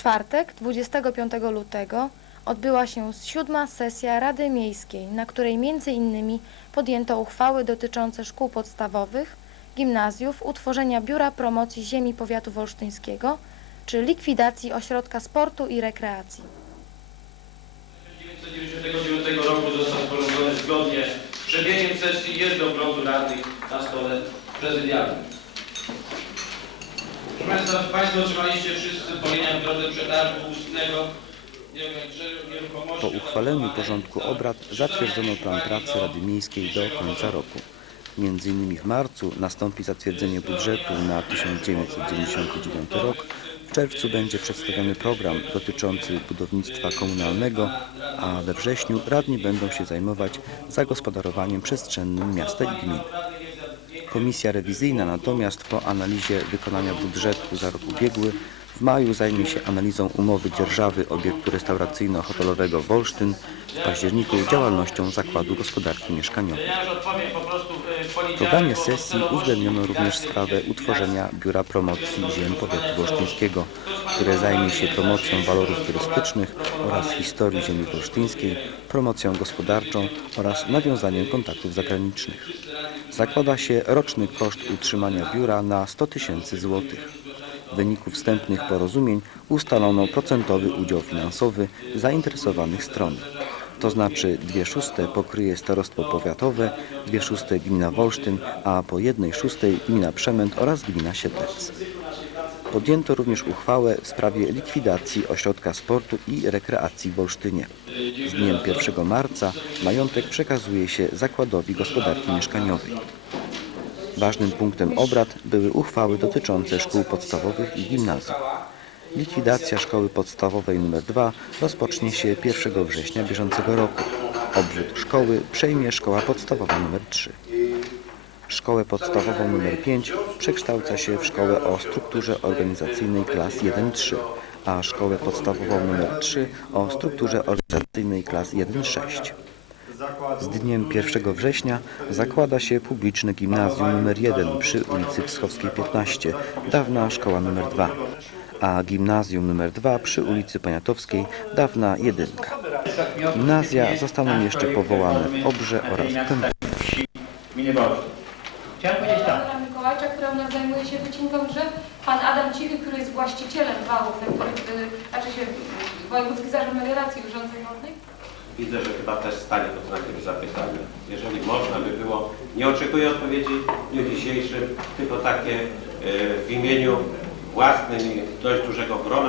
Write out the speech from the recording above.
czwartek, 25 lutego, odbyła się siódma sesja Rady Miejskiej, na której innymi podjęto uchwały dotyczące szkół podstawowych, gimnazjów, utworzenia Biura Promocji Ziemi Powiatu Wolsztyńskiego czy likwidacji Ośrodka Sportu i Rekreacji. 1999 roku został sporządzony zgodnie z przebiegiem sesji jest do oglądu radnych na stole prezydialnym. Proszę Państwa, otrzymaliście wszyscy polinia w drodze przetargu ustnego. Po uchwaleniu porządku obrad zatwierdzono plan pracy Rady Miejskiej do końca roku. Między innymi w marcu nastąpi zatwierdzenie budżetu na 1999 rok. W czerwcu będzie przedstawiony program dotyczący budownictwa komunalnego, a we wrześniu radni będą się zajmować zagospodarowaniem przestrzennym miasta i gmin. Komisja rewizyjna natomiast po analizie wykonania budżetu za rok ubiegły w maju zajmie się analizą umowy dzierżawy obiektu restauracyjno-hotelowego Wolsztyn, w październiku działalnością Zakładu Gospodarki Mieszkaniowej. W. W programie sesji uwzględniono również sprawę utworzenia Biura Promocji Ziem Powiatu Wolsztyńskiego, które zajmie się promocją walorów turystycznych oraz historii ziemi wolsztyńskiej, promocją gospodarczą oraz nawiązaniem kontaktów zagranicznych. Zakłada się roczny koszt utrzymania biura na 100 tysięcy złotych. W wyniku wstępnych porozumień ustalono procentowy udział finansowy zainteresowanych stron. To znaczy dwie szóste pokryje starostwo powiatowe, dwie szóste gmina Wolsztyn, a po jednej szóstej gmina Przemęt oraz gmina Siedlec. Podjęto również uchwałę w sprawie likwidacji ośrodka sportu i rekreacji w Wolsztynie. Z dniem 1 marca majątek przekazuje się Zakładowi Gospodarki Mieszkaniowej. Ważnym punktem obrad były uchwały dotyczące szkół podstawowych i gimnazjów. Likwidacja szkoły podstawowej nr 2 rozpocznie się 1 września bieżącego roku. Obwód szkoły przejmie szkoła podstawowa nr 3. Szkołę podstawową nr 5 przekształca się w szkołę o strukturze organizacyjnej klas 1-3, a szkołę podstawową nr 3 o strukturze organizacyjnej klas 1-6. Z dniem 1 września zakłada się publiczne gimnazjum nr 1 przy ulicy Wschowskiej 15, dawna szkoła nr 2, a gimnazjum nr 2 przy ulicy Poniatowskiej, dawna 1. Gimnazja zostaną jeszcze powołane w Obrze oraz Wolsztyn. Chciałem powiedzieć tak. Pana Mikołajcza, która u nas zajmuje się wycinką drzew, pan Adam Cichy, który jest właścicielem wałów, na których, znaczy się y, Wojewódzki Zarząd Melioracji Urządzeń Wodnych. Widzę, że chyba też stanie pod znakiem zapytania. Jeżeli można by było, nie oczekuję odpowiedzi w dniu dzisiejszym, tylko takie e, w imieniu własnym i dość dużego grona